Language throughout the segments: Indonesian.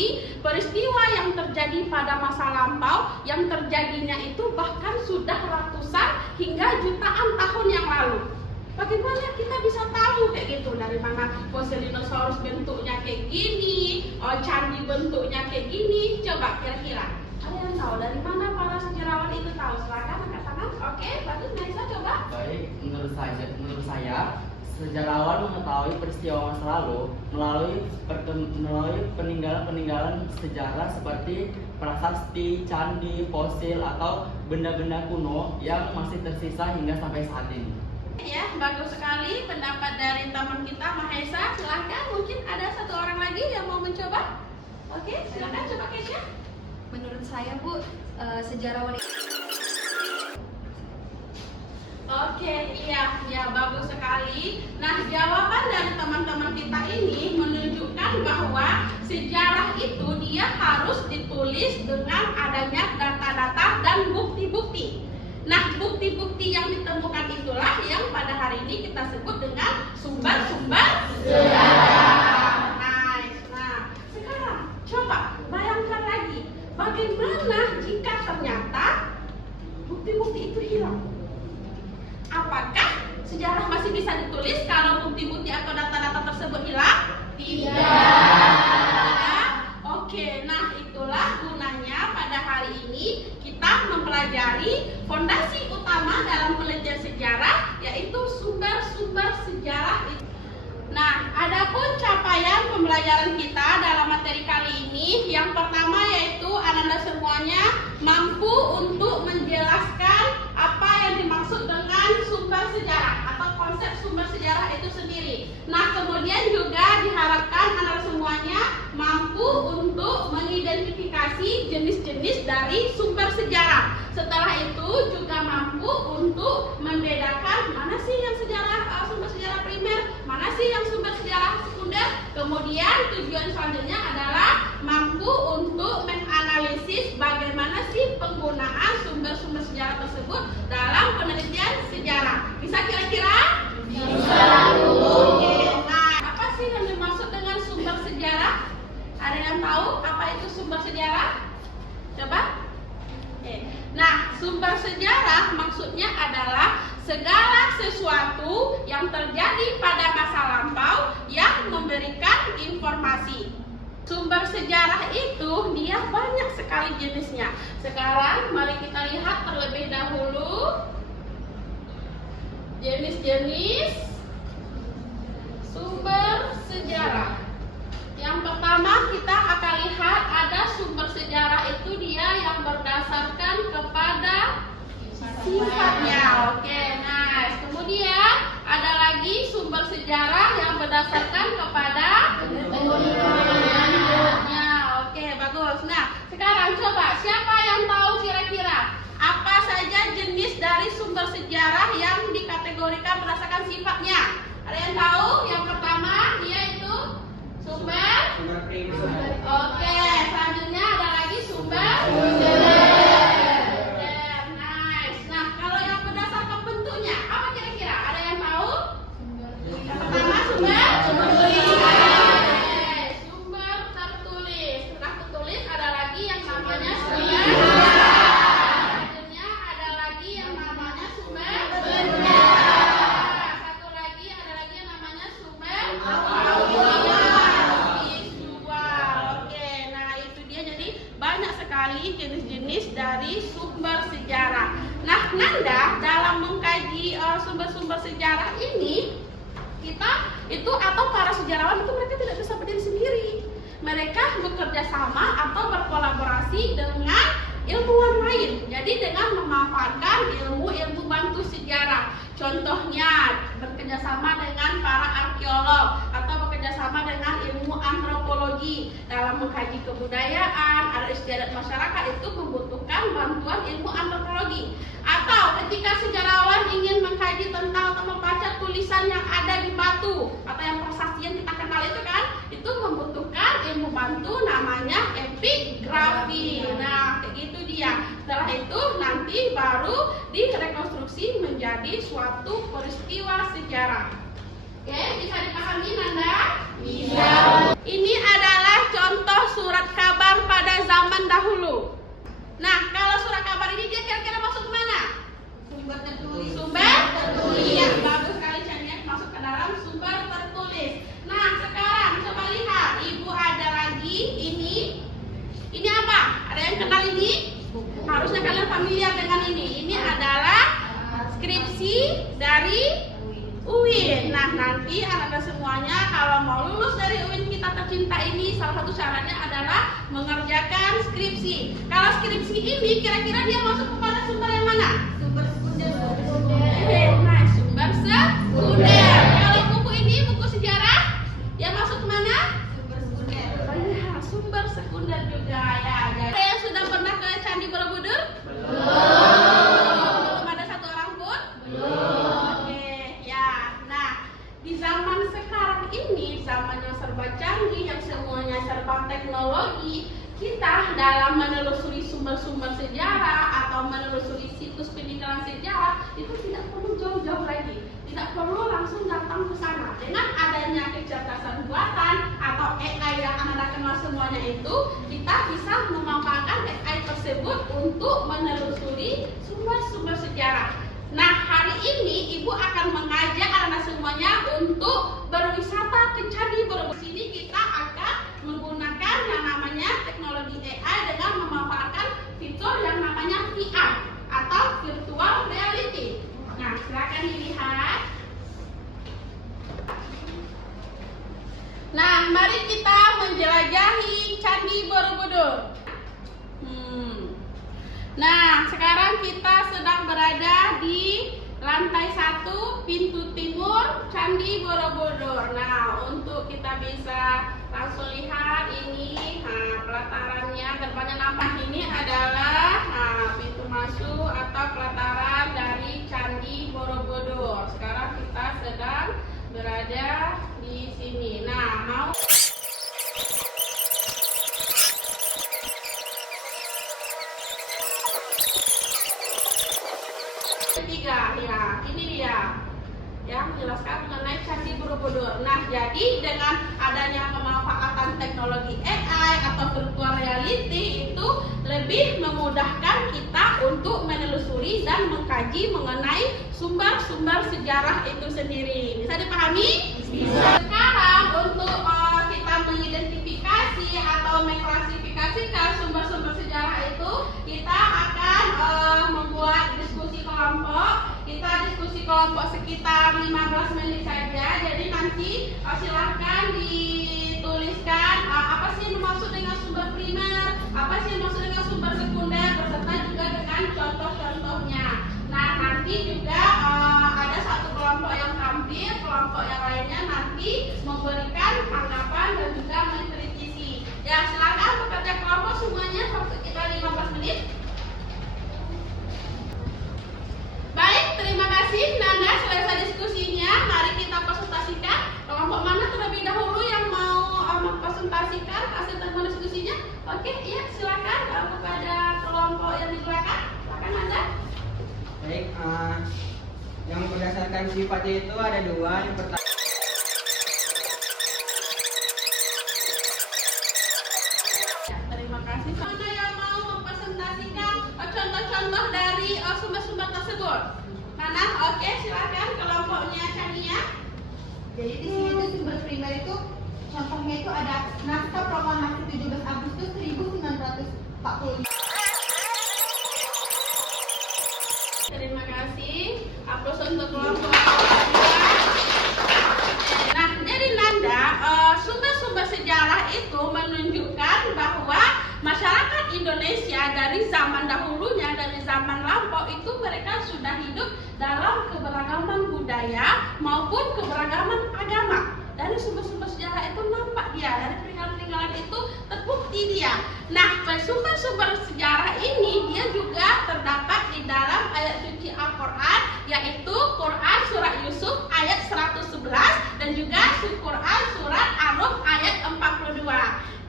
mengetahui peristiwa yang terjadi pada masa lampau yang terjadinya itu bahkan sudah ratusan hingga jutaan tahun yang lalu. Bagaimana kita bisa tahu kayak gitu? Dari mana fosil dinosaurus bentuknya kayak gini, candi bentuknya kayak gini? Coba kira-kira ada yang tahu dari mana para sejarawan itu tahu? Silakan angkat tangan. Oke, bagus. Naisa coba. Baik, menurut saya sejarawan mengetahui peristiwa masa lalu melalui peninggalan-peninggalan sejarah seperti prasasti, candi, fosil atau benda-benda kuno yang masih tersisa hingga sampai saat ini. Ya, bagus sekali pendapat dari teman kita Mahesa. Silahkan, mungkin ada satu orang lagi yang mau mencoba. Oke, silahkan coba Kesha. Menurut saya Bu, sejarawan Oke, iya, bagus sekali. Nah, jawaban dari teman-teman kita ini menunjukkan bahwa sejarah itu dia harus ditulis dengan adanya data-data dan bukti-bukti. Nah, bukti-bukti yang ditemukan itulah yang pada hari ini kita sebut dengan sumber-sumber sejarah. Nice. Nah, sekarang coba bayangkan lagi, bagaimana jika ternyata bukti-bukti itu hilang? Apakah sejarah masih bisa ditulis kalau bukti-bukti atau data-data tersebut hilang? Tidak. Oke, nah itulah gunanya pada hari ini kita mempelajari fondasi utama dalam penelitian sejarah, yaitu sumber-sumber sejarah itu. Nah, adapun capaian pembelajaran kita dalam materi kali ini, yang pertama yaitu Anda semuanya mampu untuk menjelaskan apa yang dimaksud dengan sumber sejarah atau konsep sumber sejarah itu sendiri. Nah, kemudian juga diharapkan Anda semuanya mampu untuk mengidentifikasi jenis-jenis dari sumber sejarah. Setelah itu juga mampu untuk membedakan mana sih yang sumber sejarah primer, mana sih yang sumber sejarah sekunder. Kemudian tujuan selanjutnya adalah mampu untuk menganalisis bagaimana sih penggunaan sumber-sumber sejarah tersebut dalam penelitian sejarah. Bisa kira-kira? Bisa. Oke. Nah, apa sih yang dimaksud dengan sumber sejarah? Ada yang tahu apa itu sumber sejarah? Coba. Nah, sumber sejarah maksudnya adalah segala sesuatu yang terjadi pada masa lampau yang memberikan informasi. Sumber sejarah itu dia banyak sekali jenisnya. Sekarang mari kita lihat terlebih dahulu jenis-jenis sumber sejarah. Yang pertama kita akan lihat ada sumber sejarah itu dia yang berdasarkan kepada sifatnya. Oke, nice. Kemudian ada lagi sumber sejarah yang berdasarkan kepada penggunaannya. Oke, bagus. Nah, sekarang coba siapa yang tahu kira-kira apa saja jenis dari sumber sejarah yang dikategorikan berdasarkan sifatnya? Ada yang tahu? Yang pertama dia itu sumber primer. Oke, selanjutnya ada lagi sumber sekunder. Nice. Nah, kalau yang berdasarkan bentuknya, apa kira-kira? Ada yang tahu? Yang pertama sumber tertulis. Sumber tertulis. Setelah tertulis ada lagi yang namanya sumber. Selanjutnya ada lagi yang namanya sumber benda. Satu lagi ada lagi yang namanya sumber jenis-jenis dari sumber sejarah. Nah, Nanda dalam mengkaji sumber-sumber sejarah ini, kita itu atau para sejarawan itu mereka tidak bisa berdiri sendiri. Mereka bekerja sama atau berkolaborasi dengan ilmuwan lain. Jadi dengan memanfaatkan ilmu-ilmu bantu sejarah. Contohnya bekerjasama dengan para arkeolog atau bekerjasama dengan ilmu antropologi dalam mengkaji kebudayaan, ada istiadat masyarakat itu membutuhkan bantuan ilmu antropologi. Atau ketika sejarawan ingin mengkaji tentang atau membaca tulisan yang ada di batu atau yang prasasti yang kita kenal itu kan, itu membutuhkan ilmu bantu namanya epigrafi. Nah, kayak gitu dia. Setelah itu nanti baru direkonstruksi menjadi suatu peristiwa sejarah. Oke, bisa dipahami Nanda? Bisa. Ini adalah contoh surat syaratnya adalah mengerjakan skripsi. Kalau skripsi ini kira-kira dia masuk kepada sumber yang mana? Sumber sekunder. Nah, sumber sekunder. Kalau buku ini, buku sejarah, yang masuk kemana? Sumber sekunder. Oh iya, sumber sekunder juga ya. Ada yang sudah pernah ke Candi Borobudur? Belum ada satu orang pun? Oke, ya. Nah, di zaman sekarang ini, zaman yang serba canggih, yang semuanya serba teknologi, kita dalam menelusuri sumber-sumber sejarah atau menelusuri situs peninggalan sejarah itu tidak perlu jauh-jauh lagi, tidak perlu langsung datang ke sana. Dengan adanya kecerdasan buatan atau AI yang Anda kenal semuanya itu, kita bisa memanfaatkan AI tersebut untuk menelusuri sumber-sumber sejarah. Nah, hari ini Ibu akan mengajak anak-anak semuanya untuk berwisata ke Candi Borobudur. Di sini kita akan menggunakan yang namanya teknologi AI dengan memanfaatkan fitur yang namanya VR atau virtual reality. Nah, silakan dilihat. Nah, mari kita menjelajahi Candi Borobudur. Nah, sekarang kita sedang berada di lantai 1 pintu timur Candi Borobudur. Nah, untuk kita bisa langsung lihat ini, pelatarannya, gerbangnya nampak ini adalah pintu masuk atau pelataran dari Candi Borobudur. Sekarang kita sedang berada di sini. Nah, mau ketiga, ya, ini dia yang menjelaskan mengenai Candi Borobudur. Nah, jadi dengan adanya pemanfaatan teknologi AI atau virtual reality itu lebih memudahkan kita untuk menelusuri dan mengkaji mengenai sumber-sumber sejarah itu sendiri. Bisa dipahami? Bisa. Sekarang untuk kita mengidentifikasi atau mengklasifikasikan sumber-sumber sejarah itu, kita akan membuat diskusi kelompok. Kita diskusi kelompok sekitar 15 menit saja. Jadi nanti silahkan dituliskan apa sih yang dimaksud dengan sumber primer, apa sih yang dimaksud dengan sumber sekunder, beserta juga dengan contoh-contohnya. Nah, nanti juga ada satu kelompok yang tampil, kelompok yang lainnya nanti memberikan tanggapan dan juga mengkritisi. Ya, silakan bekerja kelompok semuanya sekitar 15 menit. Baik, terima kasih Nanda, selesai diskusinya. Mari kita presentasikan. Kelompok mana terlebih dahulu yang mau mempresentasikan hasil temuan diskusinya? Oke, iya, silakan kepada kelompok yang di belakang. Silakan Nanda. Baik, yang berdasarkan sifatnya itu ada dua. Yang pertama, terima kasih. Mana yang mau mempresentasikan contoh-contoh dari sumber-sumber tersebut? Mana? Oke, silakan kelompoknya Chania. Jadi di sini tuh sumber primer itu contohnya itu ada naskah proklamasi 17 Agustus 1945. Terima kasih. Aplaus untuk kelompok. Nah, jadi Nanda, sumber-sumber sejarah itu menunjukkan bahwa masyarakat Indonesia dari zaman dahulunya, dari zaman lampau itu mereka sudah hidup dalam keberagaman budaya maupun keberagaman agama. Dari sumber-sumber sejarah itu nampak dia, dari peninggalan-peninggalan itu terbukti dia. Nah, sumber-sumber sejarah ini dia juga terdapat di dalam ayat suci Al-Quran, yaitu Quran surat Yusuf ayat 111 dan juga Quran surat Ar-Rum ayat 42.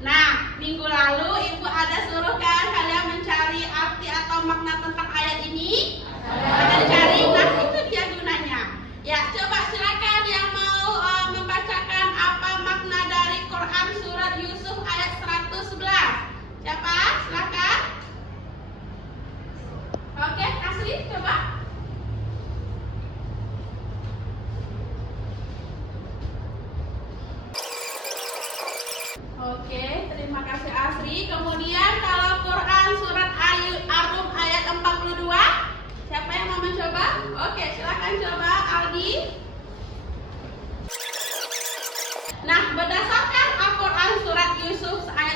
Nah, minggu lalu Ibu ada suruhkan kalian mencari arti atau makna tentang ayat ini. Ada cari, nah itu dia gunanya. Ya, coba silakan yang mau membacakan apa makna dari Quran surat Yusuf ayat 111. Siapa? Silakan. Oke, Asri, coba. Oke, terima kasih Asri. Kemudian kalau Quran surat Ar-Rum ayat 42, siapa yang mau mencoba? Oke, silakan coba Aldi. Nah, berdasarkan Al-Quran surat Yusuf ayat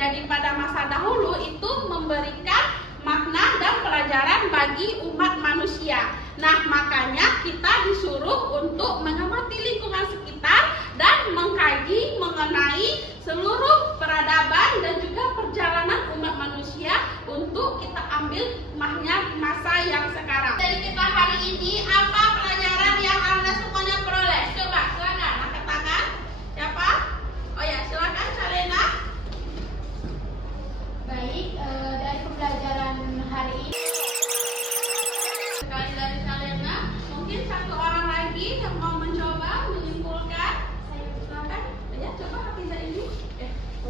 terjadi pada masa dahulu itu memberikan makna dan pelajaran bagi umat manusia. Nah, makanya kita disuruh untuk mengamati lingkungan sekitar dan mengkaji mengenai seluruh peradaban dan juga perjalanan umat manusia untuk kita ambil hikmahnya di masa yang sekarang. Dari kita hari ini, apa pelajaran yang Anda semuanya peroleh? Coba silakan angkat tangan. Siapa? Oh ya, silakan Salena. Baik, dari pembelajaran hari ini Sekali dari Salena, mungkin satu orang lagi yang mau mencoba menyimpulkan. Silakan. Ya, coba Hafizah ini.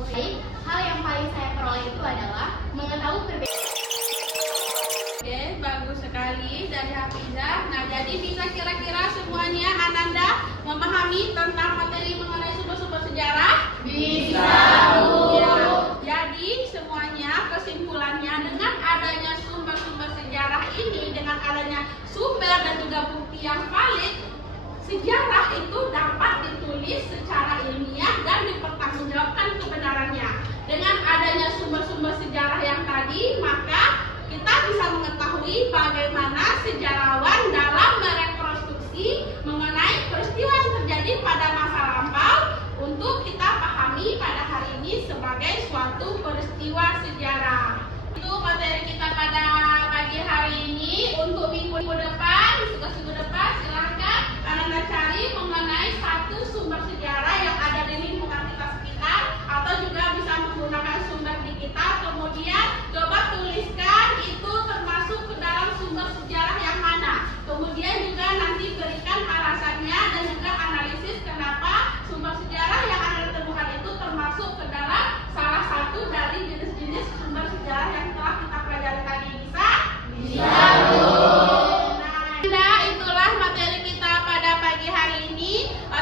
baik, hal yang paling saya peroleh itu adalah mengetahui perbedaan. Oke, bagus sekali dari Hafizah. Nah, jadi bisa kira-kira semuanya Ananda memahami tentang materi mengenai sumber-sumber sejarah? Bisa, Bu. Ya, jadi semuanya kesimpulannya dengan adanya sumber-sumber sejarah ini, dengan adanya sumber dan juga bukti yang valid, sejarah itu dapat ditulis secara ilmiah dan dipertanggungjawabkan kebenarannya. Dengan adanya sumber-sumber sejarah yang tadi, maka kita bisa mengetahui bagaimana sejarawan dalam merekonstruksi mengenai peristiwa yang terjadi pada masa lampau untuk kita pahami pada hari ini sebagai suatu peristiwa sejarah. Itu materi kita pada pagi hari ini. Untuk minggu depan, minggu depan silahkan Anda cari mengenai satu sumber sejarah yang ada di lingkungan kita sekitar, atau juga bisa menggunakan sumber di kita. Kemudian coba tuliskan itu termasuk ke dalam sumber sejarah yang mana. Kemudian juga nanti berikan alasannya dan juga analisis kenapa sumber sejarah yang Anda temukan itu termasuk ke dalam salah satu dari jenis-jenis sumber sejarah yang telah kita pelajari tadi. Bisa? Bisa, Bu. Nah, itulah materi kita pada pagi hari ini.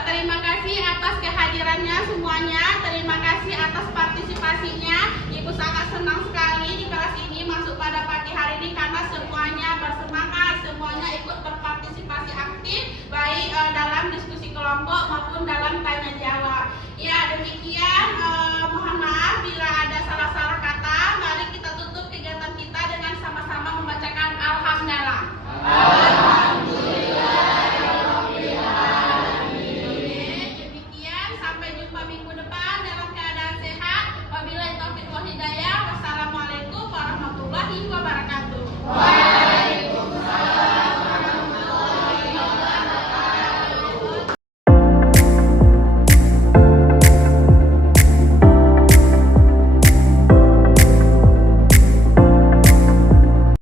Terima kasih atas kehadirannya semuanya. Terima kasih atas partisipasinya. Ibu sangat senang sekali di kelas ini masuk pada pagi hari ini karena semuanya bersemangat